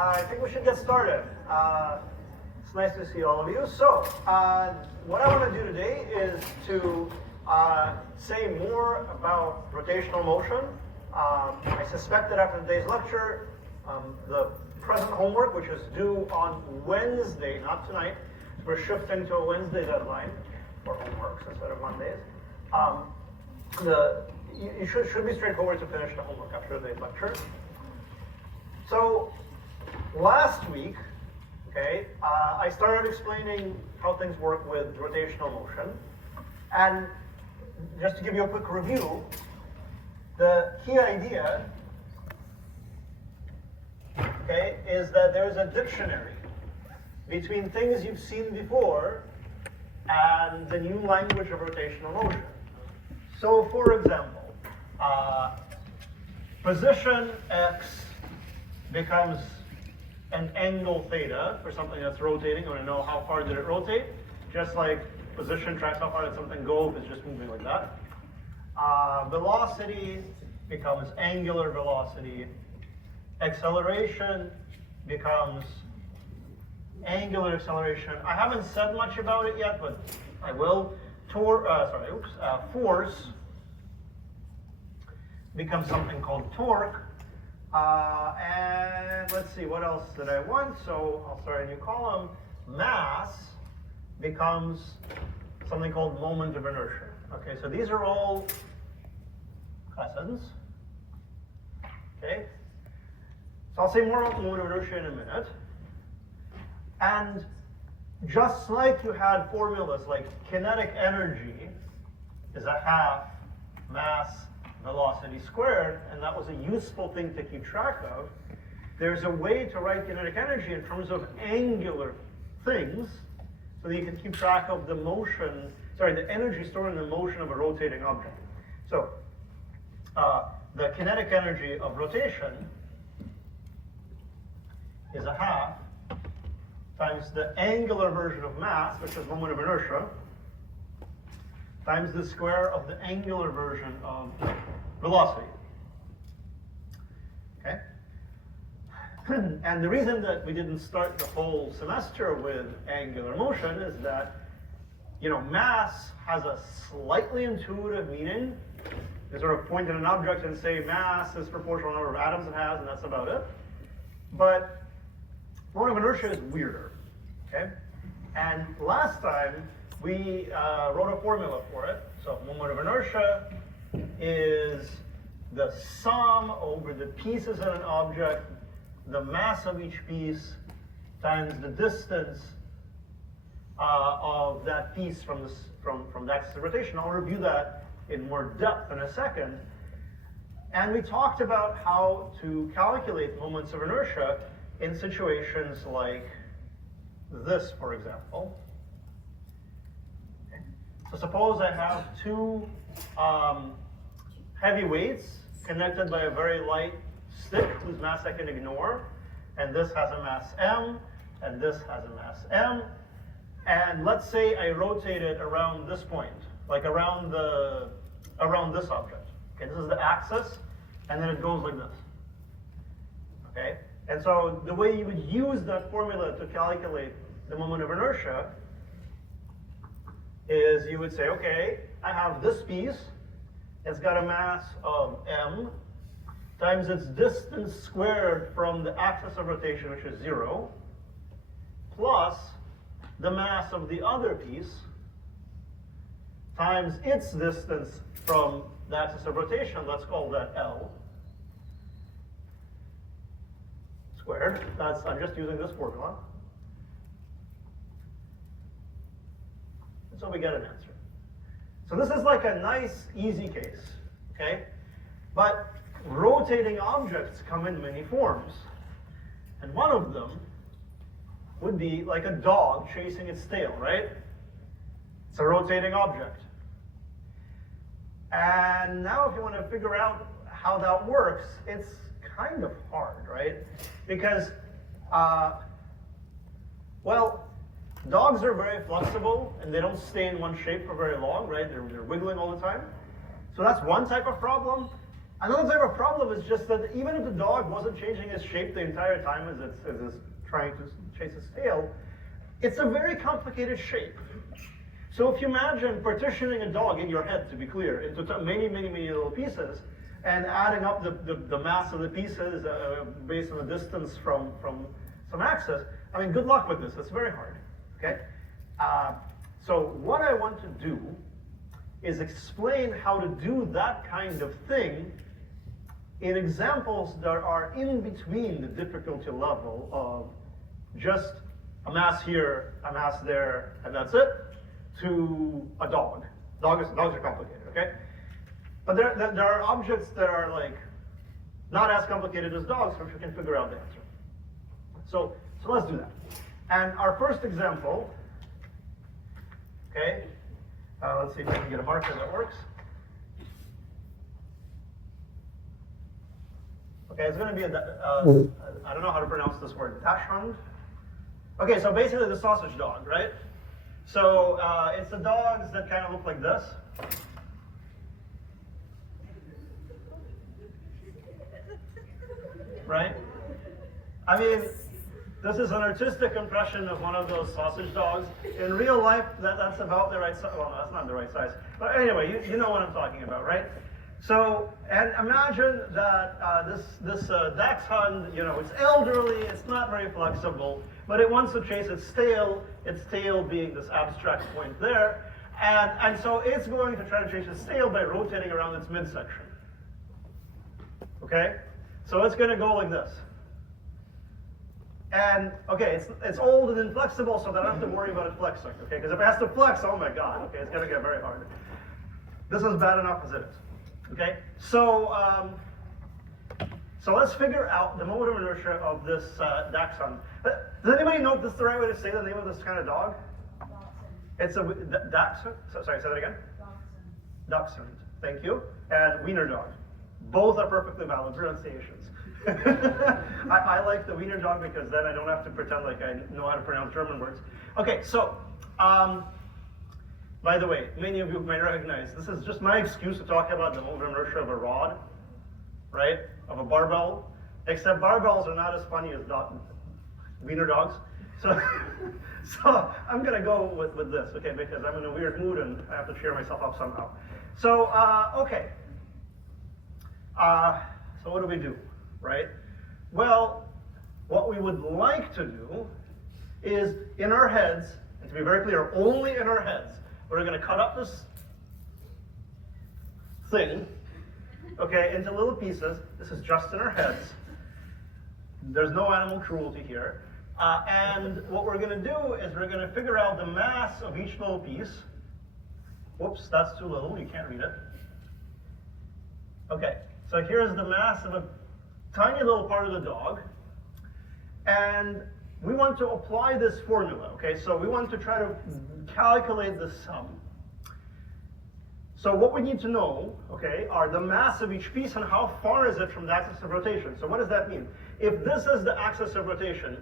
I think we should get started. It's nice to see all of you. So, what I want to do today is to say more about rotational motion. I suspect that after today's lecture, the present homework, which is due on Wednesday, not tonight, we're shifting to a Wednesday deadline for homeworks instead of Mondays. It should be straightforward to finish the homework after today's lecture. So, last week, I started explaining how things work with rotational motion. And just to give you a quick review, the key idea, is that there's a dictionary between things you've seen before and the new language of rotational motion. So, for example, position x becomes an angle theta for something that's rotating. I want to know how far did it rotate. Just like position tracks how far did something go if it's just moving like that. Velocity becomes angular velocity. Acceleration becomes angular acceleration. I haven't said much about it yet, but I will. Force becomes something called torque. And let's see, what else did I want? So I'll start a new column. Mass becomes something called moment of inertia. Okay, so these are all lessons. Okay, so I'll say more about moment of inertia in a minute. And just like you had formulas like kinetic energy is a half mass velocity squared, and that was a useful thing to keep track of, there's a way to write kinetic energy in terms of angular things so that you can keep track of the energy stored in the motion of a rotating object. So the kinetic energy of rotation is a half times the angular version of mass, which is moment of inertia, times the square of the angular version of velocity. Okay? And the reason that we didn't start the whole semester with angular motion is that, mass has a slightly intuitive meaning. You sort of point at an object and say mass is proportional to the number of atoms it has, and that's about it. But moment of inertia is weirder. Okay? And last time, we wrote a formula for it. So moment of inertia is the sum over the pieces in an object, the mass of each piece, times the distance of that piece from the axis of rotation. I'll review that in more depth in a second. And we talked about how to calculate moments of inertia in situations like this, for example. So suppose I have two heavy weights connected by a very light stick whose mass I can ignore, and this has a mass m, and this has a mass m, and let's say I rotate it around this point, like around this object. Okay, this is the axis, and then it goes like this. Okay, and so the way you would use that formula to calculate the moment of inertia is you would say, okay, I have this piece, it's got a mass of m, times its distance squared from the axis of rotation, which is 0, plus the mass of the other piece, times its distance from the axis of rotation, let's call that L, squared. I'm just using this formula. So we get an answer. So this is like a nice, easy case, okay? But rotating objects come in many forms. And one of them would be like a dog chasing its tail, right? It's a rotating object. And now if you want to figure out how that works, it's kind of hard, right? Because, dogs are very flexible, and they don't stay in one shape for very long, right? They're wiggling all the time. So that's one type of problem. Another type of problem is just that even if the dog wasn't changing its shape the entire time as it's trying to chase its tail, it's a very complicated shape. So if you imagine partitioning a dog in your head, to be clear, into many, many, many little pieces, and adding up the mass of the pieces based on the distance from some axis, I mean, good luck with this. It's very hard. Okay. So what I want to do is explain how to do that kind of thing in examples that are in between the difficulty level of just a mass here, a mass there, and that's it, to a dog. Dogs are complicated, okay? But there are objects that are like not as complicated as dogs, which we can figure out the answer. So let's do that. And our first example, okay, let's see if I can get a marker that works. Okay, it's going to be I don't know how to pronounce this word, Dachshund. Okay, so basically the sausage dog, right? So it's the dogs that kind of look like this. Right? I mean, this is an artistic impression of one of those sausage dogs. In real life, that's about the right size. Well, no, that's not the right size. But anyway, you know what I'm talking about, right? So, and imagine that this dachshund, you know, it's elderly, it's not very flexible, but it wants to chase its tail being this abstract point there. And so it's going to try to chase its tail by rotating around its midsection. Okay? So it's going to go like this. And, okay, it's old and inflexible, so I don't have to worry about it flexing, okay? Because if it has to flex, oh my God, okay, it's going to get very hard. This is bad enough as it is, okay? So let's figure out the moment of inertia of this dachshund. Does anybody know if this is the right way to say the name of this kind of dog? Dachshund. It's a dachshund. Sorry, say that again. Dachshund. Thank you. And wiener dog. Both are perfectly valid pronunciations. I like the wiener dog because then I don't have to pretend like I know how to pronounce German words. Okay, so by the way, many of you may recognize this is just my excuse to talk about the moment of inertia of a rod, right? Of a barbell. Except barbells are not as funny as wiener dogs. So I'm gonna go with this, okay? Because I'm in a weird mood and I have to cheer myself up somehow. So okay. So what do we do, right? Well, what we would like to do is in our heads, and to be very clear, only in our heads, we're going to cut up this thing, okay, into little pieces. This is just in our heads. There's no animal cruelty here. And what we're going to do is we're going to figure out the mass of each little piece. Whoops, that's too little. You can't read it. Okay. So here's the mass of a tiny little part of the dog. And we want to apply this formula, okay? So we want to try to calculate the sum. So what we need to know, okay, are the mass of each piece and how far is it from the axis of rotation. So what does that mean? If this is the axis of rotation,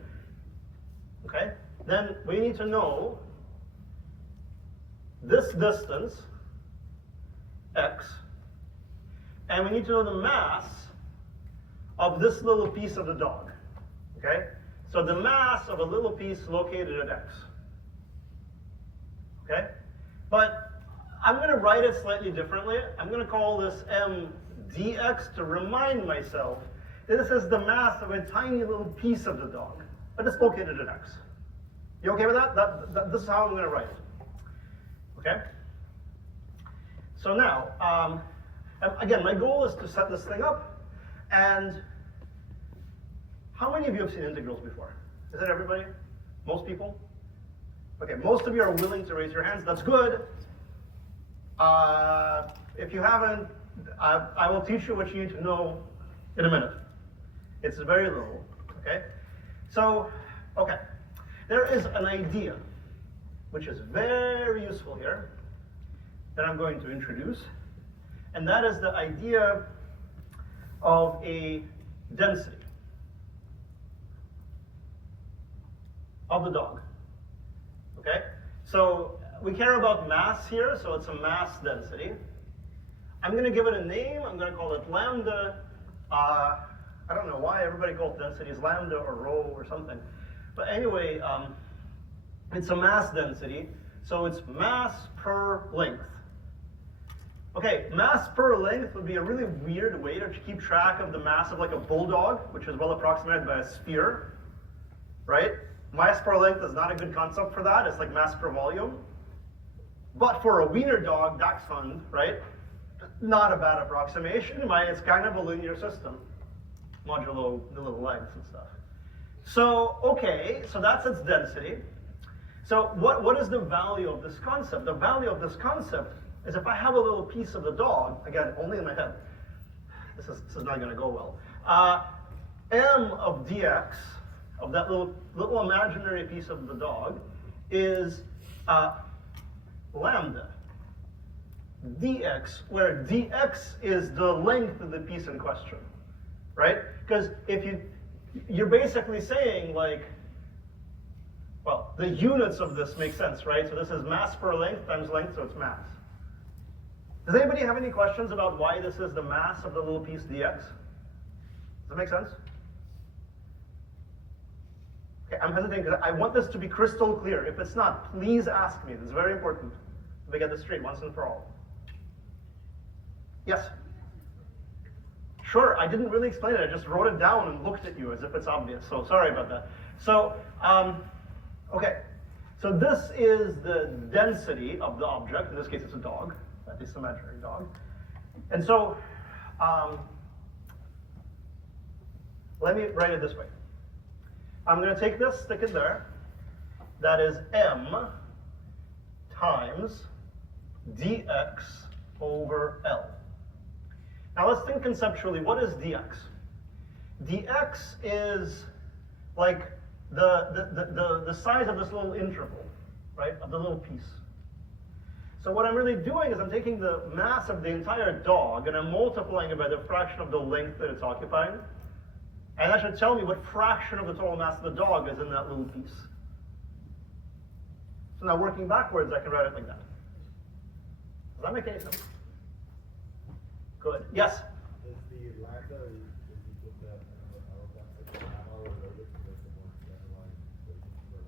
okay, then we need to know this distance, x, and we need to know the mass of this little piece of the dog, okay? So the mass of a little piece located at x, okay? But I'm going to write it slightly differently. I'm going to call this m dx to remind myself that this is the mass of a tiny little piece of the dog, but it's located at x. You okay with that? This is how I'm going to write it, okay? So now, again, my goal is to set this thing up, and how many of you have seen integrals before? Is it everybody? Most people? Okay, most of you are willing to raise your hands. That's good. If you haven't, I will teach you what you need to know in a minute. It's very little, okay? So, okay. There is an idea, which is very useful here, that I'm going to introduce. And that is the idea of a density of the dog, okay? So we care about mass here, so it's a mass density I'm going to give it a name. I'm going to call it lambda. I don't know why everybody calls densities lambda or rho or something. But anyway, it's a mass density. So it's mass per length. Okay, mass per length would be a really weird way to keep track of the mass of like a bulldog, which is well approximated by a sphere, right? Mass per length is not a good concept for that. It's like mass per volume. But for a wiener dog, dachshund, right? Not a bad approximation. It's kind of a linear system, modulo the little legs and stuff. So, okay, so that's its density. So what is the value of this concept? The value of this concept is if I have a little piece of the dog, again, only in my head, this is not going to go well, m of dx, of that little imaginary piece of the dog, is lambda dx, where dx is the length of the piece in question, right? Because if you're basically saying like, well, the units of this make sense, right? So this is mass per length times length, so it's mass. Does anybody have any questions about why this is the mass of the little piece dx? Does that make sense? Okay, I'm hesitating because I want this to be crystal clear. If it's not, please ask me. This is very important. We get this straight once and for all. Yes? Sure, I didn't really explain it. I just wrote it down and looked at you as if it's obvious. So sorry about that. So, okay. So this is the density of the object. In this case, it's a dog. At least imaginary dog. And so, let me write it this way. I'm going to take this, stick it there. That is m times dx over L. Now let's think conceptually, what is dx? Dx is like the size of this little interval, right, of the little piece. So what I'm really doing is I'm taking the mass of the entire dog and I'm multiplying it by the fraction of the length that it's occupying. And that should tell me what fraction of the total mass of the dog is in that little piece. So now working backwards, I can write it like that. Does that make any sense? Good. Yes? Is the lambda, if you put that related to the more generalized equation for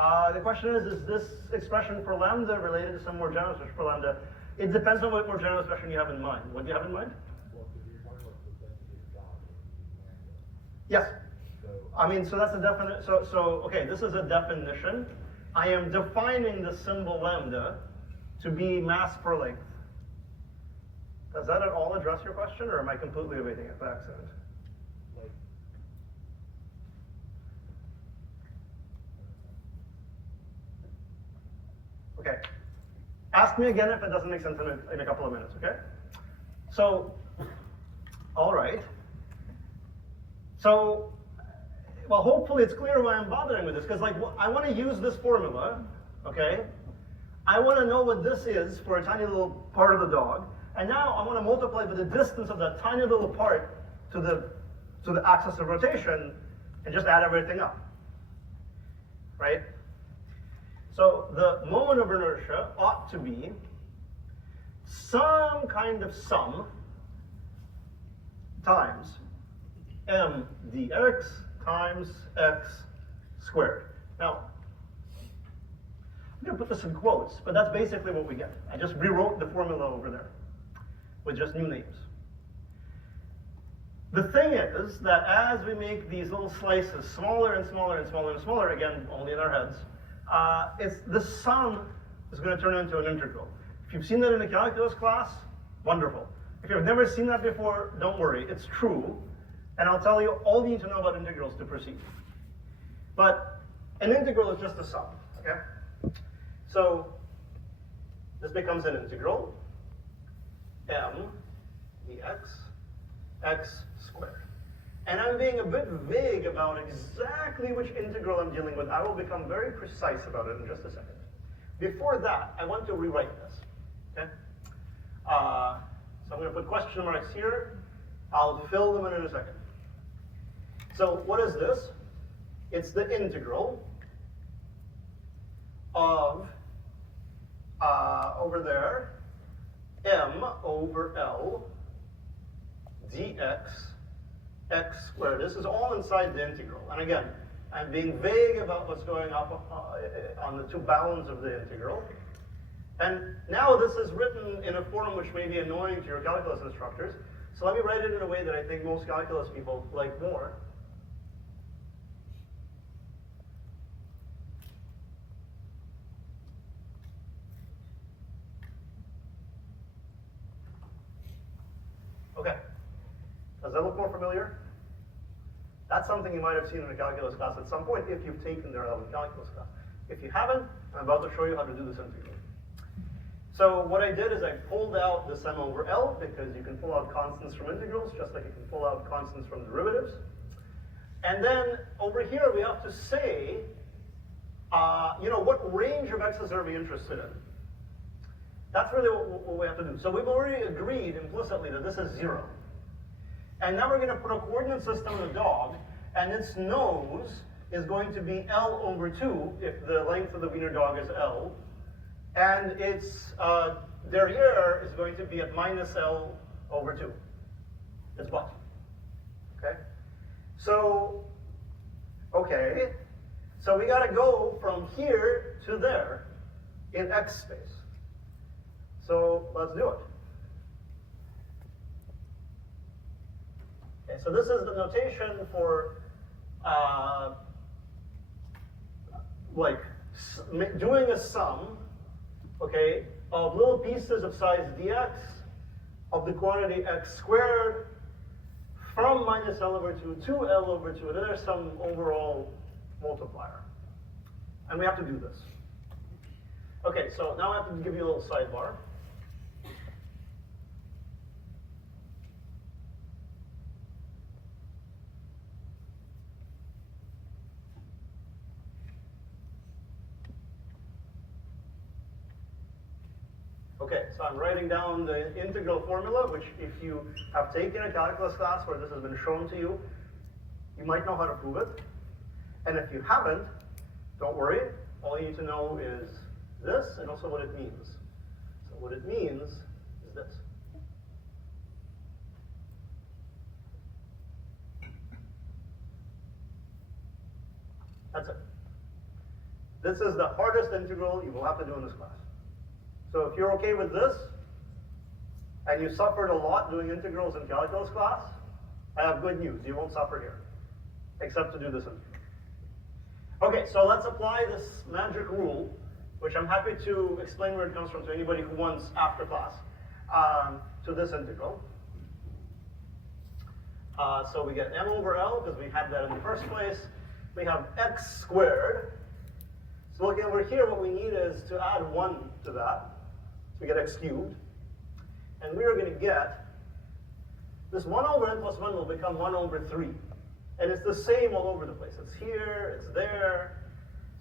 lambda? The question is this expression for lambda related to some more general expression for lambda? It depends on what more general expression you have in mind. What do you have in mind? Well, because you're talking about the density of dog and lambda. Yes. So, I mean, so that's a definite, okay, this is a definition. I am defining the symbol lambda to be mass per length. Does that at all address your question, or am I completely evading it by accident? like, Okay. Ask me again if it doesn't make sense in a couple of minutes, okay? So, all right. So, well, hopefully it's clear why I'm bothering with this, because like I want to use this formula, okay? I want to know what this is for a tiny little part of the dog, and now I want to multiply by the distance of that tiny little part to the axis of rotation, and just add everything up, right? So the moment of inertia ought to be some kind of sum times m dx times x squared. Now, I'm going to put this in quotes, but that's basically what we get. I just rewrote the formula over there with just new names. The thing is that as we make these little slices smaller and smaller and smaller and smaller, again, only in our heads, the sum is going to turn into an integral. If you've seen that in a calculus class, wonderful. If you've never seen that before, don't worry, it's true. And I'll tell you all you need to know about integrals to proceed. But an integral is just a sum, okay? So this becomes an integral, m dx x squared. And I'm being a bit vague about exactly which integral I'm dealing with. I will become very precise about it in just a second. Before that, I want to rewrite this, okay? So I'm going to put question marks here. I'll fill them in a second. So what is this? It's the integral of, over there, m over L dx x squared. This is all inside the integral. And again, I'm being vague about what's going up on the two bounds of the integral. And now this is written in a form which may be annoying to your calculus instructors. So let me write it in a way that I think most calculus people like more. Okay. Does that look more familiar? That's something you might have seen in a calculus class at some point if you've taken their 11th calculus class. If you haven't, I'm about to show you how to do this integral. So what I did is I pulled out this m over L, because you can pull out constants from integrals, just like you can pull out constants from derivatives. And then over here we have to say, what range of x's are we interested in? That's really what we have to do. So we've already agreed implicitly that this is 0. And now we're going to put a coordinate system on the dog, and its nose is going to be L over 2 if the length of the wiener dog is L. And its derriere is going to be at minus L over 2. Its butt. Okay? So, okay. So we got to go from here to there in x space. So let's do it. Okay, so this is the notation for doing a sum, okay, of little pieces of size dx of the quantity x squared from minus L over 2 to L over 2, and then there's some overall multiplier. And we have to do this. Okay, so now I have to give you a little sidebar. Okay, so I'm writing down the integral formula, which if you have taken a calculus class where this has been shown to you, you might know how to prove it. And if you haven't, don't worry. All you need to know is this and also what it means. So what it means is this. That's it. This is the hardest integral you will have to do in this class. So if you're okay with this, and you suffered a lot doing integrals in calculus class, I have good news. You won't suffer here, except to do this integral. Okay, so let's apply this magic rule, which I'm happy to explain where it comes from to anybody who wants after class, to this integral. So we get m over L, because we had that in the first place. We have x squared. So looking over here, what we need is to add 1 to that. So we get x cubed. And we are going to get, this 1 over n plus 1 will become 1 over 3. And it's the same all over the place. It's here, it's there.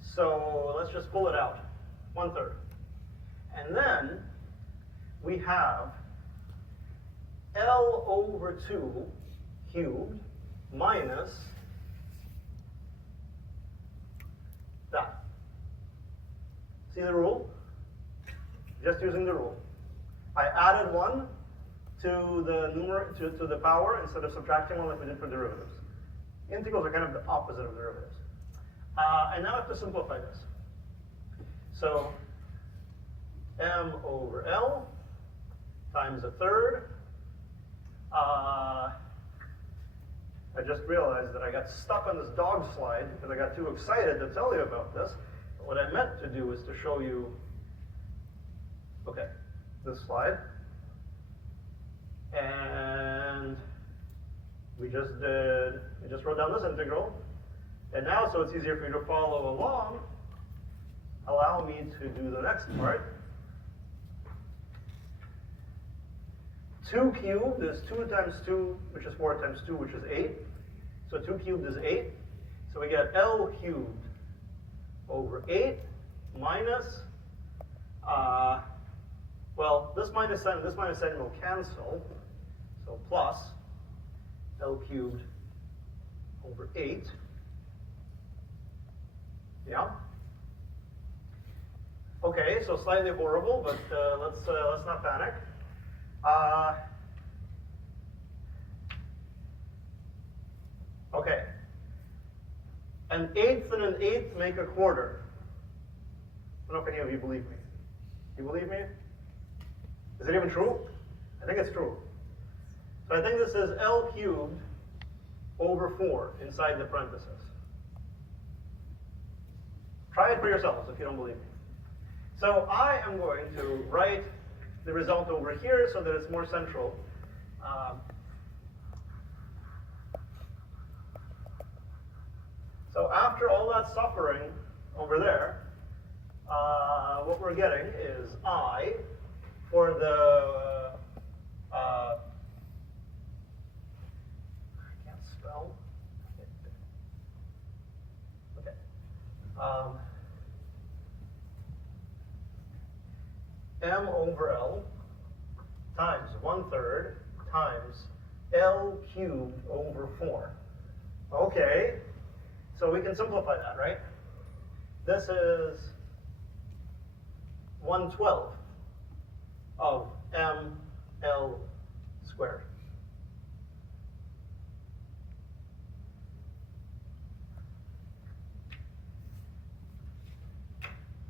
So let's just pull it out. 1/3. And then we have L over 2 cubed minus that. See the rule? Just using the rule. I added 1 to the to the power instead of subtracting 1 like we did for derivatives. Integrals are kind of the opposite of derivatives. And now I have to simplify this. So m over L times 1/3. I just realized that I got stuck on this dog slide because I got too excited to tell you about this. But what I meant to do is to show you, okay, this slide. And we just wrote down this integral. And now, so it's easier for you to follow along, allow me to do the next part. 2 cubed is 2 times 2, which is 4 times 2, which is 8. So 2 cubed is 8. So we get L cubed over 8 minus, well, this minus sign will cancel. So plus L cubed over 8. Yeah? Okay, so slightly horrible, but let's not panic. Okay. An eighth and an eighth make a quarter. I don't know if any of you believe me. You believe me? Is it even true? I think it's true. So I think this is L cubed over 4 inside the parentheses. Try it for yourselves if you don't believe me. So I am going to write the result over here so that it's more central. So after all that suffering over there, what we're getting is I for the, I can't spell. Okay. M over L times 1/3 times L cubed over 4. Okay, so we can simplify that, right? This is 1/12 of ML squared.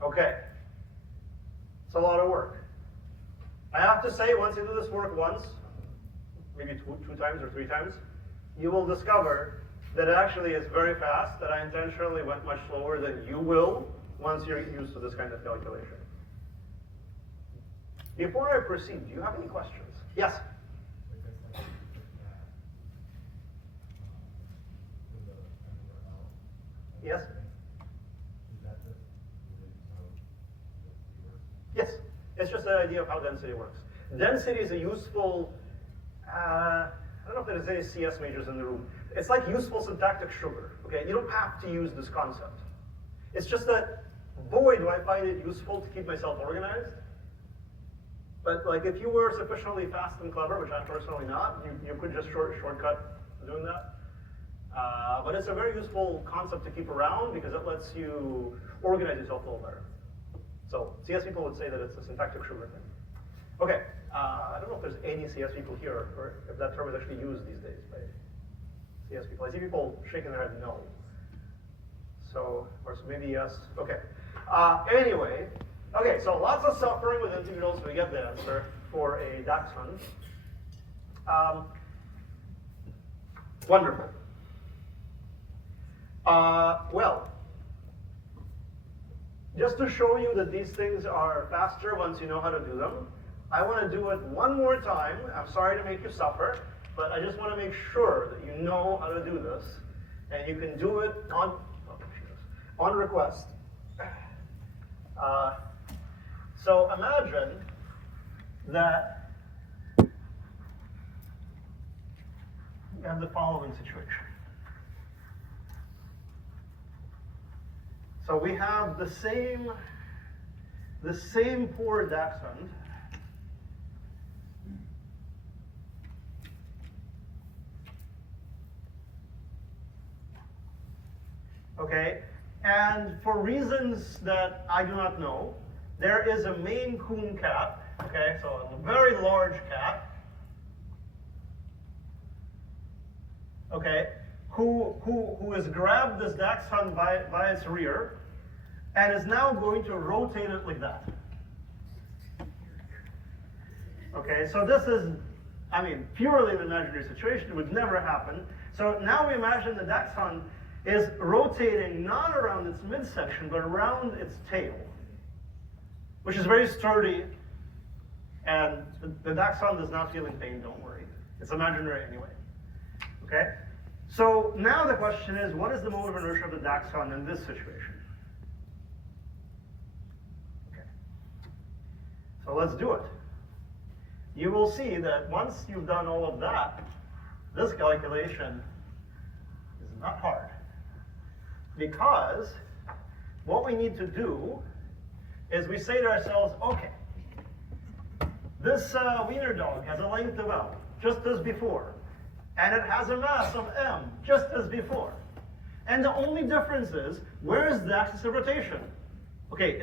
Okay, it's a lot of work. I have to say, once you do this work once, maybe two times or 3 times, you will discover that it actually is very fast, that I intentionally went much slower than you will once you're used to this kind of calculation. Before I proceed, do you have any questions? Yes? I guess I can put that, in the L. Yes? Is that just related to how density works? Yes, it's just the idea of how density works. Density is a useful, I don't know if there's any CS majors in the room. It's like useful syntactic sugar, okay? You don't have to use this concept. It's just that, boy, do I find it useful to keep myself organized. But like, if you were sufficiently fast and clever, which I'm personally not, you could just shortcut doing that. But it's a very useful concept to keep around because it lets you organize yourself a little better. So CS people would say that it's a syntactic sugar thing. Okay, I don't know if there's any CS people here, or if that term is actually used these days by CS people. I see people shaking their head no. So, or so maybe yes. Okay. Anyway, okay, so lots of suffering with integrals, so we get the answer for a Dachshund. Wonderful. Well, just to show you that these things are faster once you know how to do them, I want to do it one more time. I'm sorry to make you suffer, but I just want to make sure that you know how to do this, and you can do it on request. So imagine that you have the following situation. So we have the same poor Dachshund. Okay, and for reasons that I do not know, there is a Maine Coon cat, okay, so a very large cat, okay, who has grabbed this Dachshund by its rear and is now going to rotate it like that. Okay, so this is, I mean, purely an imaginary situation. It would never happen. So now we imagine the Dachshund is rotating not around its midsection, but around its tail, which is very sturdy, and the Dachshund is not feeling pain, don't worry. It's imaginary anyway, okay? So now the question is, what is the mode of inertia of the Dachshund in this situation? Okay, so let's do it. You will see that once you've done all of that, this calculation is not hard. Because what we need to do is we say to ourselves, okay, this wiener dog has a length of L, just as before. And it has a mass of M, just as before. And the only difference is, where is the axis of rotation? Okay,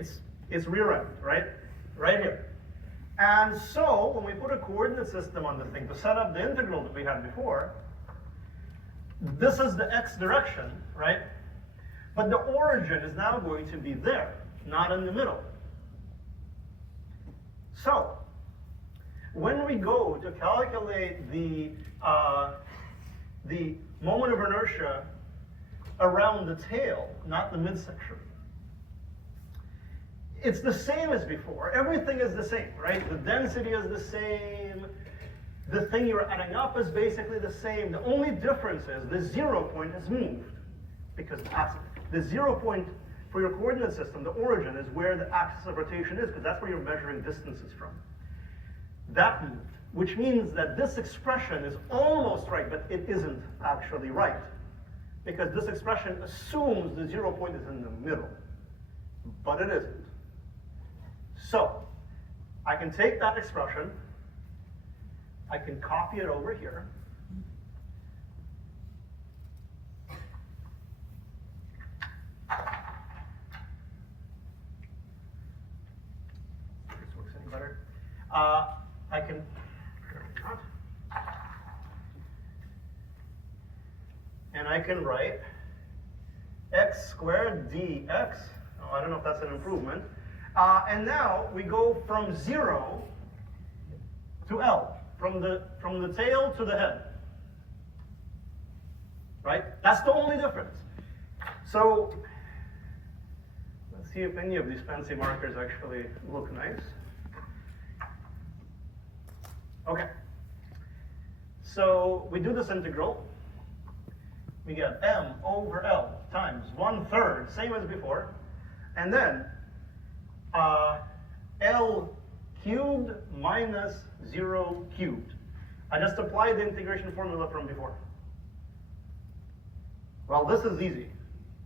it's rear end, right? Right here. And so, when we put a coordinate system on the thing to set up the integral that we had before, this is the x direction, right? But the origin is now going to be there, not in the middle. So, when we go to calculate the moment of inertia around the tail, not the midsection, it's the same as before. Everything is the same, right? The density is the same. The thing you're adding up is basically the same. The only difference is the 0 point has moved, because that's the 0 point for your coordinate system, the origin, is where the axis of rotation is, because that's where you're measuring distances from. That moved, which means that this expression is almost right, but it isn't actually right, because this expression assumes the 0 point is in the middle, but it isn't. So, I can take that expression, I can copy it over here, this works any better. I can, and I can write x squared dx. Oh, I don't know if that's an improvement. And now we go from 0 to L, from the tail to the head. Right? That's the only difference. So let's see if any of these fancy markers actually look nice. Okay. So we do this integral. We get m over L times 1/3, same as before. And then L cubed minus 0 cubed. I just applied the integration formula from before. Well, this is easy,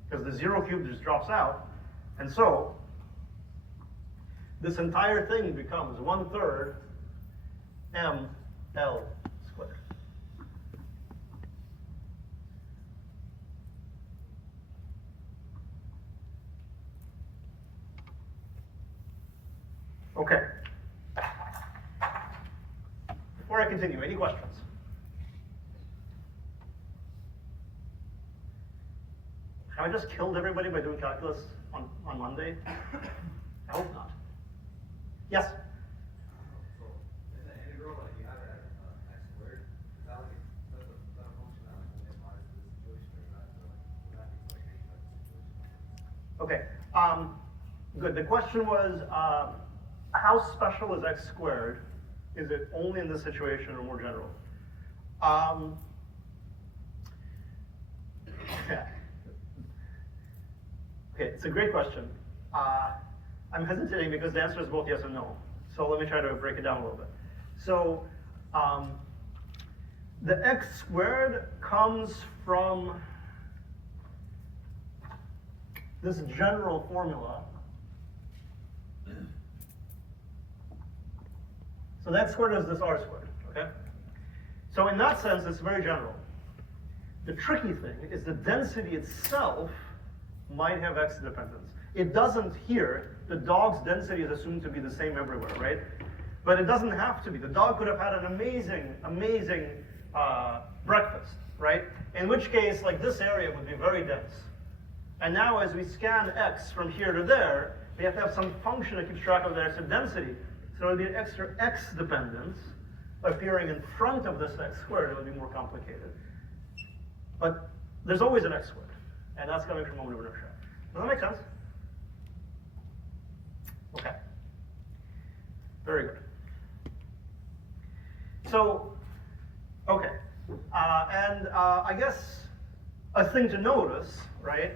because the 0 cubed just drops out. And so, this entire thing becomes 1/3 mL squared. Okay. Before I continue, any questions? Have I just killed everybody by doing calculus on Monday? I hope not. Yes? So, in the integral, like you have it at x squared, is that like a function that only applies to this situation, or is that would that be like any type of situation? Okay. Good. The question was, how special is x squared? Is it only in this situation or more general? Yeah. Okay, it's a great question. I'm hesitating because the answer is both yes and no. So let me try to break it down a little bit. So the x squared comes from this general formula. So the x squared is this r squared, okay? So in that sense, it's very general. The tricky thing is the density itself might have x dependence. It doesn't here. The dog's density is assumed to be the same everywhere, right? But it doesn't have to be. The dog could have had an amazing breakfast, right? In which case, like this area would be very dense. And now as we scan x from here to there, we have to have some function that keeps track of the extra density. So it would be an extra x dependence appearing in front of this x squared. It would be more complicated. But there's always an x squared. And that's coming from moment of inertia. Does that make sense? Okay. Very good. So, okay. I guess a thing to notice, right,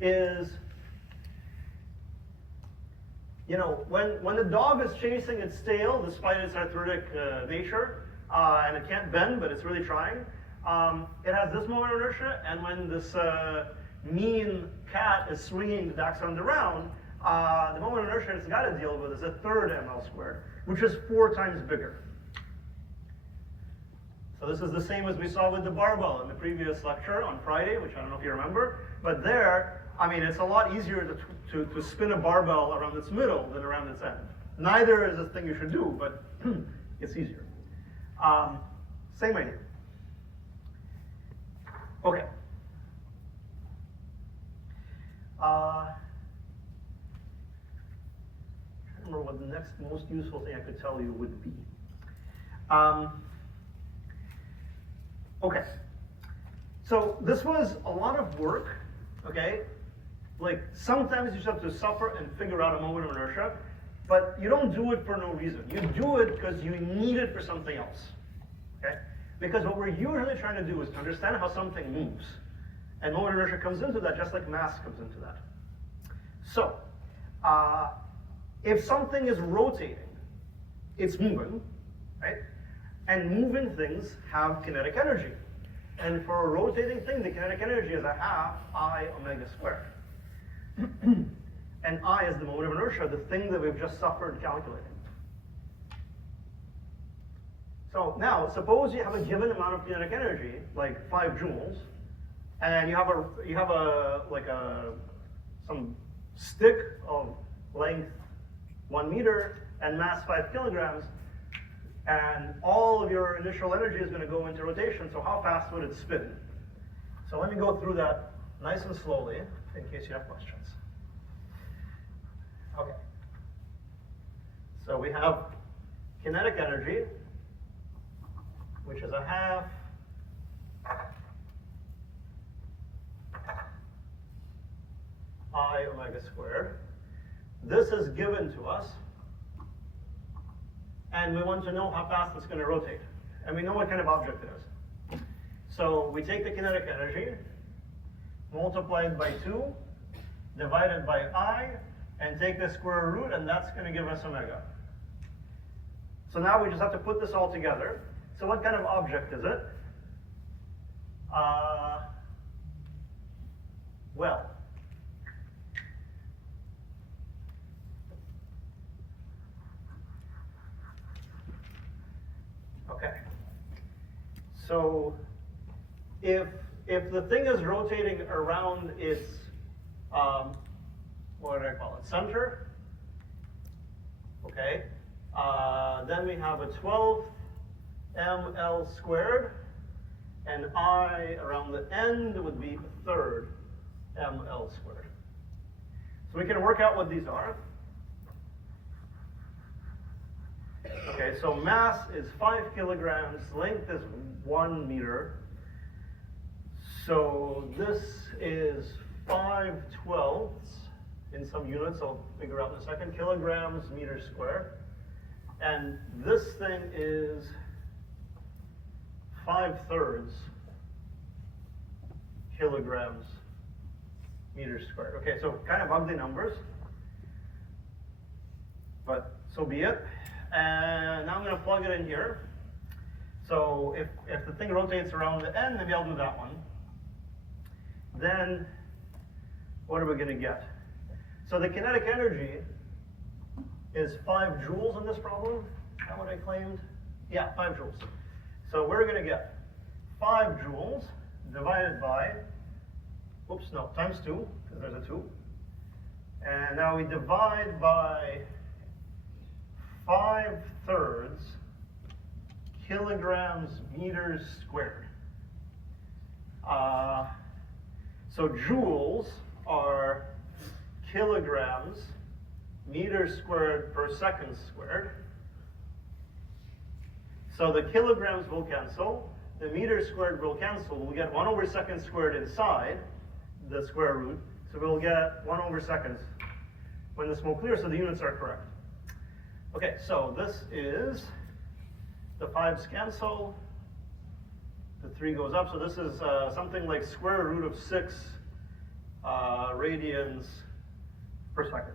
is, you know, when the dog is chasing its tail, despite its arthritic nature, and it can't bend, but it's really trying, it has this moment of inertia, and when this mean cat is swinging the dachshund around, the moment of inertia it's got to deal with is 1/3 ml squared, which is 4 times bigger. So this is the same as we saw with the barbell in the previous lecture on Friday, which I don't know if you remember, but there, I mean, it's a lot easier to spin a barbell around its middle than around its end. neither is a thing you should do, but it's easier. Same idea. Okay. I don't remember what the next most useful thing I could tell you would be. Okay. So this was a lot of work, okay? Like sometimes you just have to suffer and figure out a moment of inertia, but you don't do it for no reason. You do it because you need it for something else, okay? Because what we're usually trying to do is to understand how something moves. And moment of inertia comes into that just like mass comes into that. So, if something is rotating, it's moving, right? And moving things have kinetic energy. And for a rotating thing, the kinetic energy is a half I omega squared. And I is the moment of inertia, the thing that we've just suffered calculating. So now, suppose you have a given amount of kinetic energy, like 5 joules, and you have some stick of length 1 meter and mass 5 kilograms, and all of your initial energy is going to go into rotation, so how fast would it spin? So let me go through that nice and slowly, in case you have questions. Okay. So we have kinetic energy, which is a half I omega squared. This is given to us, and we want to know how fast it's going to rotate. And we know what kind of object it is. So we take the kinetic energy, multiply it by 2, divide it by I, and take the square root, and that's going to give us omega. So now we just have to put this all together. So what kind of object is it? Well, okay. So if the thing is rotating around its what do I call it? Center. Okay. Then we have a 12 ml squared, and I around the end would be a third ml squared. So we can work out what these are. Okay, so mass is 5 kilograms, length is 1 meter. So this is 5/12 in some units, I'll figure out in a second, kilograms meters squared. And this thing is 5/3 kilograms meters squared. Okay, so kind of ugly numbers, but so be it. And now I'm going to plug it in here. So if the thing rotates around the end, maybe I'll do that one. Then what are we going to get? So the kinetic energy is 5 joules in this problem. Is that what I claimed? Yeah, 5 joules. So we're going to get 5 joules divided by, oops, no, times 2, because there's a 2. And now we divide by 5/3 kilograms meters squared. So joules are kilograms meters squared per second squared. So the kilograms will cancel, the meters squared will cancel. We'll get 1 over second squared inside the square root, so we'll get 1 over seconds when the smoke clears, so the units are correct. Okay, so this is, the 5's cancel, the 3 goes up, so this is something like square root of 6 radians per second.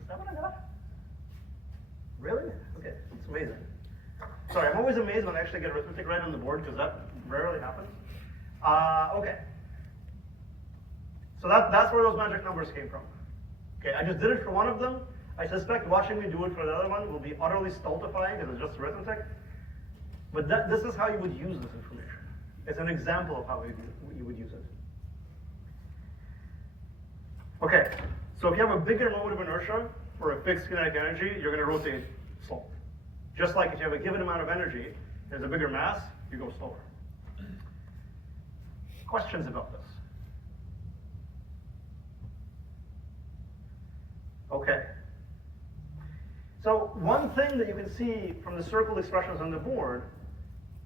Is that what I got? Really? Okay, it's amazing. Sorry, I'm always amazed when I actually get arithmetic right on the board, because that rarely happens. Okay. So that's where those magic numbers came from. Okay, I just did it for one of them. I suspect watching me do it for the other one will be utterly stultifying because it's just arithmetic. But this is how you would use this information. It's an example of how you would use it. Okay, so if you have a bigger moment of inertia, for a fixed kinetic energy, you're going to rotate slower. Just like if you have a given amount of energy, there's a bigger mass, you go slower. Questions about this? Okay. So one thing that you can see from the circled expressions on the board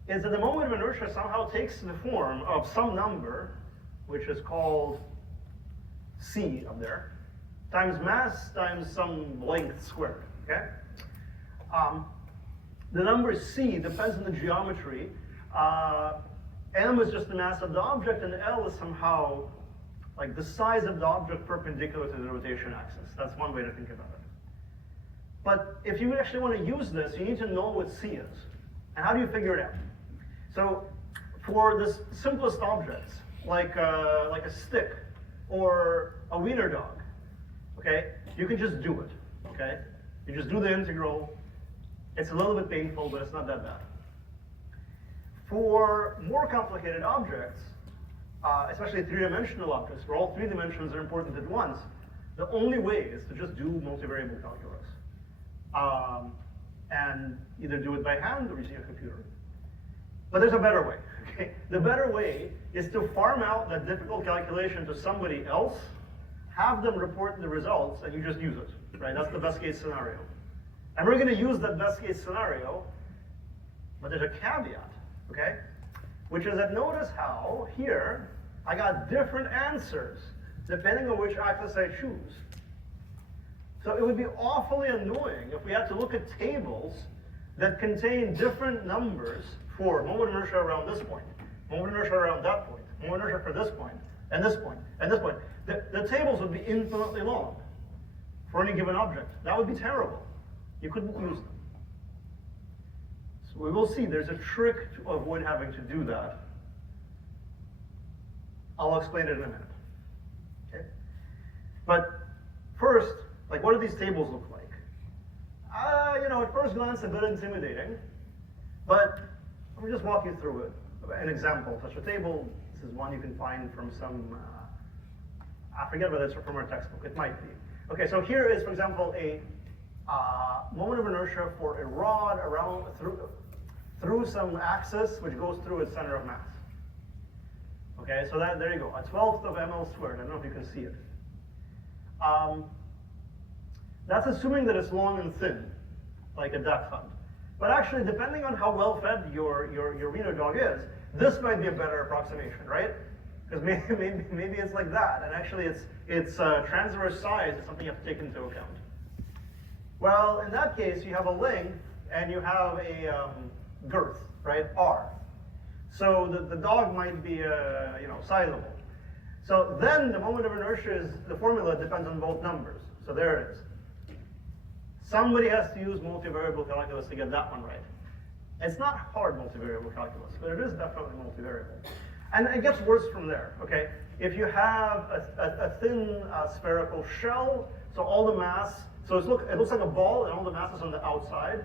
is that the moment of inertia somehow takes the form of some number, which is called c up there, times mass times some length squared, okay? The number c depends on the geometry. M is just the mass of the object, and L is somehow like the size of the object perpendicular to the rotation axis. That's one way to think about it. But if you actually want to use this, you need to know what c is. And how do you figure it out? So for the simplest objects, like a stick or a wiener dog, okay, you can just do it, okay? You just do the integral. It's a little bit painful, but it's not that bad. For more complicated objects, especially three-dimensional objects, where all three dimensions are important at once, the only way is to just do multivariable calculus. And either do it by hand or using a computer. But there's a better way, okay? The better way is to farm out that difficult calculation to somebody else, have them report the results, and you just use it, right? That's the best case scenario. And we're gonna use that best case scenario, but there's a caveat, okay? Which is that notice how here, I got different answers depending on which axis I choose. So it would be awfully annoying if we had to look at tables that contain different numbers for moment of inertia around this point, moment of inertia around that point, moment of inertia for this point, and this point, and this point. The tables would be infinitely long for any given object. That would be terrible. You couldn't use them. So we will see there's a trick to avoid having to do that. I'll explain it in a minute. Okay? But first, like, what do these tables look like? You know, at first glance, a bit intimidating, but let me just walk you through it. An example, such a table. This is one you can find from some, I forget whether it's from our textbook. It might be. Okay, so here is, for example, a moment of inertia for a rod around through some axis which goes through its center of mass. Okay, so there you go, a 1/12 of ml squared. I don't know if you can see it. That's assuming that it's long and thin, like a duck hunt. But actually, depending on how well fed your wiener dog is, this might be a better approximation, right? Because maybe it's like that, and actually its transverse size is something you have to take into account. Well, in that case, you have a length and you have a girth, right? R. So the dog might be sizable. So then the moment of inertia is, the formula depends on both numbers. So there it is. Somebody has to use multivariable calculus to get that one right. It's not hard multivariable calculus, but it is definitely multivariable. And it gets worse from there, okay? If you have a thin spherical shell, so all the mass, so it looks like a ball and all the mass is on the outside,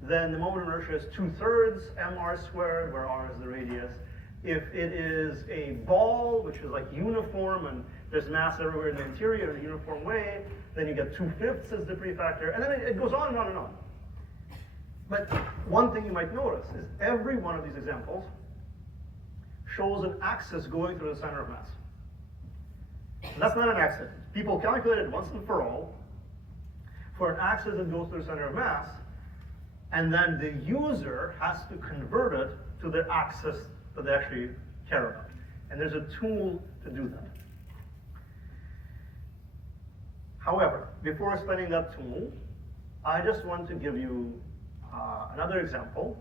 then the moment of inertia is 2/3 mr squared, where r is the radius. If it is a ball, which is like uniform and there's mass everywhere in the interior in a uniform way, then you get 2/5 as the prefactor, and then it goes on and on and on. But one thing you might notice is every one of these examples shows an axis going through the center of mass. And that's not an accident. People calculated once and for all for an axis that goes through the center of mass, and then the user has to convert it to the axis that they actually care about. And there's a tool to do that. However, before explaining that tool, I just want to give you another example,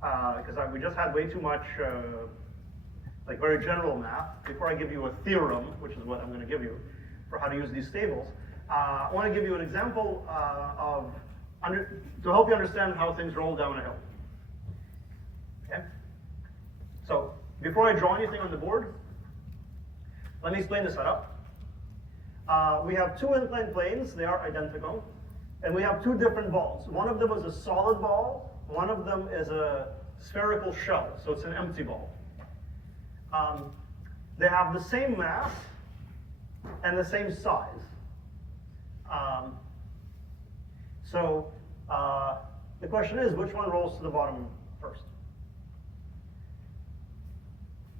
because we just had way too much like very general math. Before I give you a theorem, which is what I'm going to give you for how to use these tables, I want to give you an example to help you understand how things roll down a hill. Okay? So before I draw anything on the board, let me explain the setup. We have two inclined planes, they are identical, and we have two different balls. One of them is a solid ball, one of them is a spherical shell, so it's an empty ball. They have the same mass and the same size. So the question is, which one rolls to the bottom first?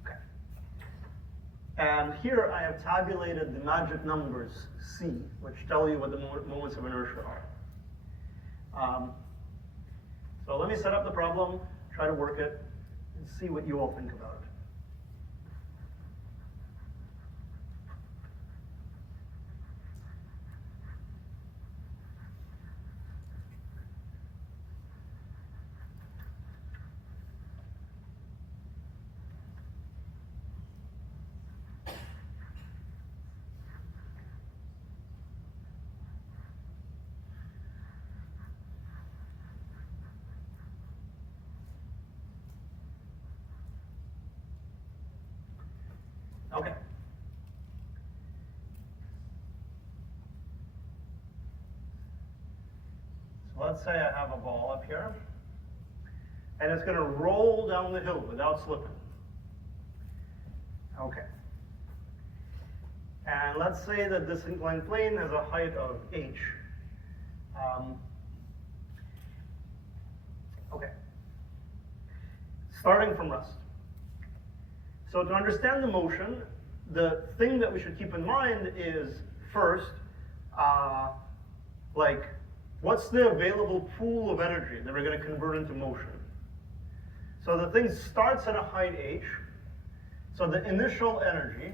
Okay. And here I have tabulated the magic numbers C, which tell you what the moments of inertia are. So let me set up the problem, try to work it, and see what you all think about it. Okay. So let's say I have a ball up here, and it's going to roll down the hill without slipping. Okay. And let's say that this inclined plane has a height of h. Okay. Starting from rest. So to understand the motion, the thing that we should keep in mind is first, like, what's the available pool of energy that we're going to convert into motion? So the thing starts at a height h. So the initial energy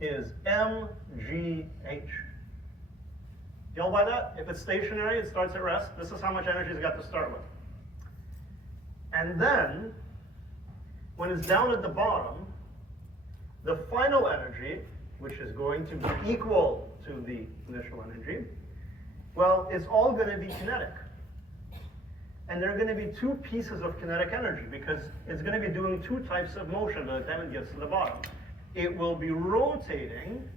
is mgh. You all buy that? If it's stationary, it starts at rest. This is how much energy it's got to start with. And then, when it's down at the bottom, the final energy, which is going to be equal to the initial energy, well, it's all going to be kinetic. And there are going to be two pieces of kinetic energy because it's going to be doing two types of motion by the time it gets to the bottom. It will be rotating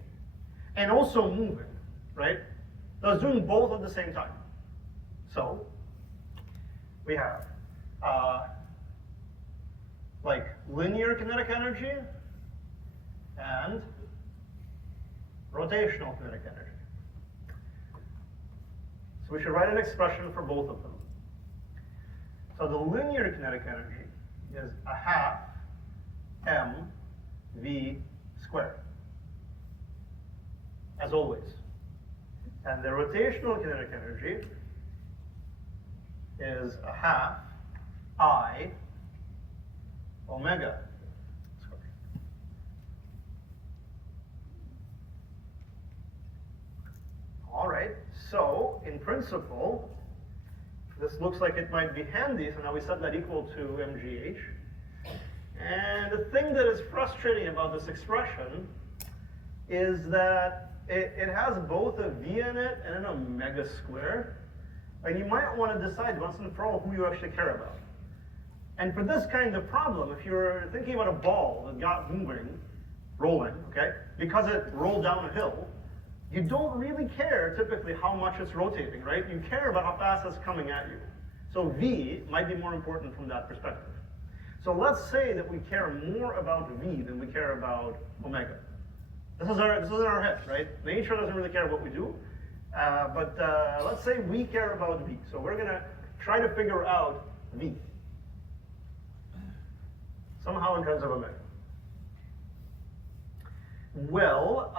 and also moving, right? So it's doing both at the same time. So we have like linear kinetic energy and rotational kinetic energy. So we should write an expression for both of them. So the linear kinetic energy is a half mv squared, as always. And the rotational kinetic energy is a half I omega squared. All right, so in principle, this looks like it might be handy, so now we set that equal to mgh. And the thing that is frustrating about this expression is that it has both a v in it and an omega square. And you might want to decide once and for all who you actually care about. And for this kind of problem, if you're thinking about a ball that got moving, rolling, okay, because it rolled down a hill, you don't really care typically how much it's rotating, right? You care about how fast it's coming at you. So V might be more important from that perspective. So let's say that we care more about V than we care about omega. This is in our head, right? Nature doesn't really care what we do. But let's say we care about V. So we're going to try to figure out V. Somehow in terms of omega. Well,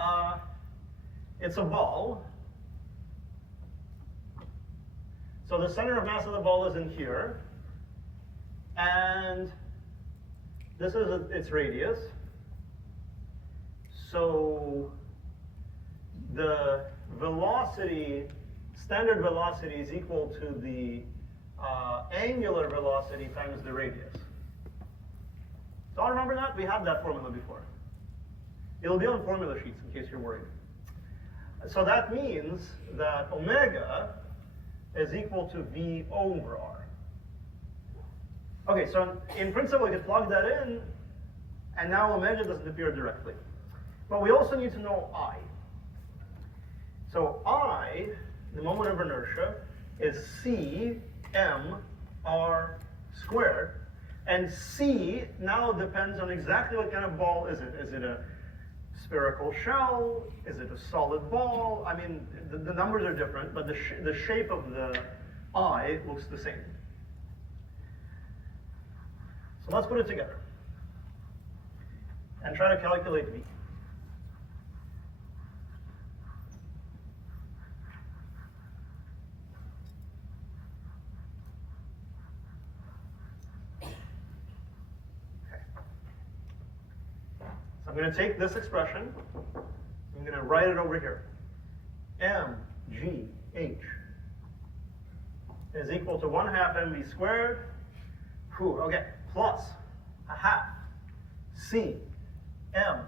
it's a ball. So the center of mass of the ball is in here. And this is its radius. So the velocity, standard velocity is equal to the angular velocity times the radius. So I'll remember that? We had that formula before. It'll be on formula sheets in case you're worried. So that means that omega is equal to V over R. Okay, so in principle, we could plug that in, and now omega doesn't appear directly. But we also need to know I. So I, the moment of inertia, is C m R squared. And C now depends on exactly what kind of ball is it. Is it a spherical shell? Is it a solid ball? I mean, the numbers are different, but the shape of the eye looks the same. So let's put it together and try to calculate V. So I'm going to take this expression, I'm going to write it over here. mgh is equal to 1/2 mv squared, okay, plus 1/2 c m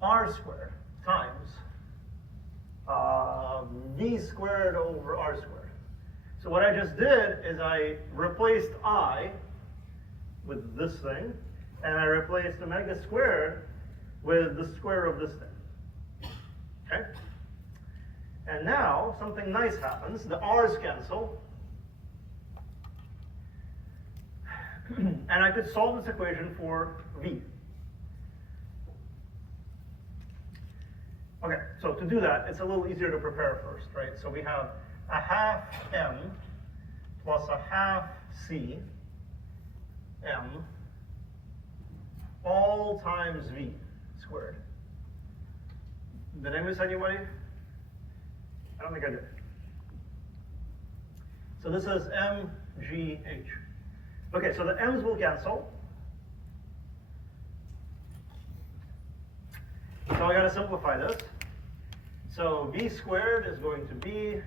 r squared times v squared over r squared. So what I just did is I replaced I with this thing, and I replaced omega squared with the square of this thing. Okay? And now something nice happens. The r's cancel. And I could solve this equation for v. Okay, so to do that, it's a little easier to prepare first, right? So we have 1/2 m plus 1/2 c m all times v squared. Did I miss anybody? I don't think I did. So this is mgh. Okay, so the m's will cancel. So I gotta simplify this. So v squared is going to be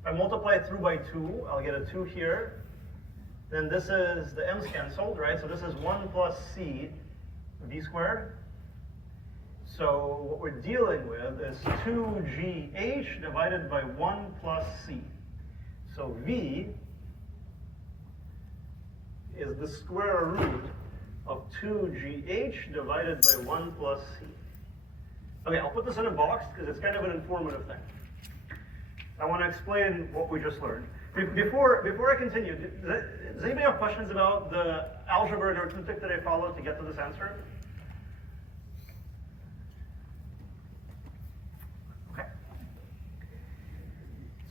if I multiply through by 2, I'll get a 2 here. Then this is, the m's canceled, right? So this is 1 plus c v squared. So what we're dealing with is 2gh divided by 1 plus c. So v is the square root of 2gh divided by 1 plus c. Okay, I'll put this in a box because it's kind of an informative thing. I want to explain what we just learned. Before I continue, does anybody have questions about the algebra and arithmetic that I followed to get to this answer? Okay.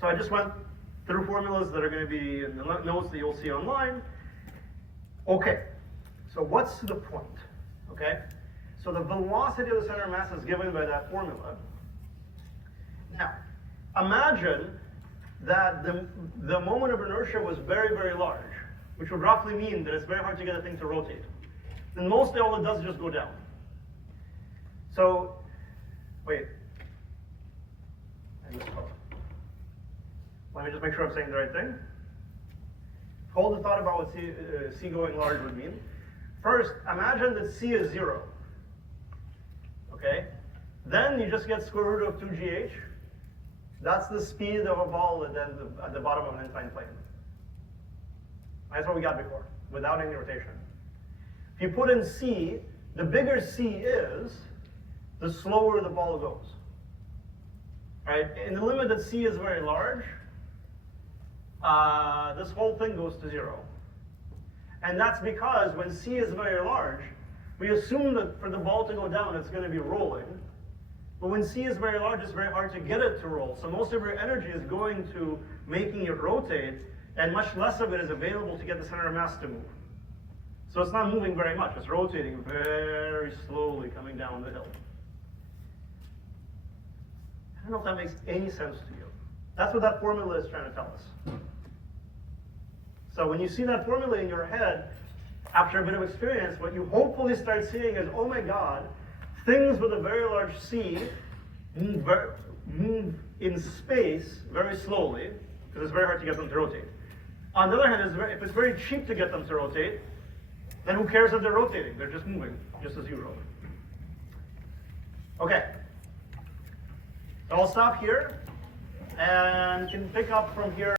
So I just went through formulas that are going to be in the notes that you'll see online. Okay, so what's the point? Okay, so the velocity of the center of mass is given by that formula. Now, imagine that the moment of inertia was very, very large, which would roughly mean that it's very hard to get a thing to rotate. Then mostly all it does is just go down. So, wait. I misspoke. Let me just make sure I'm saying the right thing. Hold the thought about what C going large would mean. First, imagine that C is 0. Okay? Then you just get square root of 2gh. That's the speed of a ball at the bottom of an inclined plane. That's what we got before, without any rotation. If you put in C, the bigger C is, the slower the ball goes. Right? In the limit that C is very large, this whole thing goes to 0. And that's because when C is very large, we assume that for the ball to go down, it's going to be rolling. But when C is very large, it's very hard to get it to roll. So most of your energy is going to making it rotate, and much less of it is available to get the center of mass to move. So it's not moving very much. It's rotating very slowly coming down the hill. I don't know if that makes any sense to you. That's what that formula is trying to tell us. So when you see that formula in your head, after a bit of experience, what you hopefully start seeing is, oh my God, things with a very large C move in space very slowly, because it's very hard to get them to rotate. On the other hand, if it's very cheap to get them to rotate, then who cares if they're rotating? They're just moving, just as usual. Okay. So I'll stop here, and can pick up from here.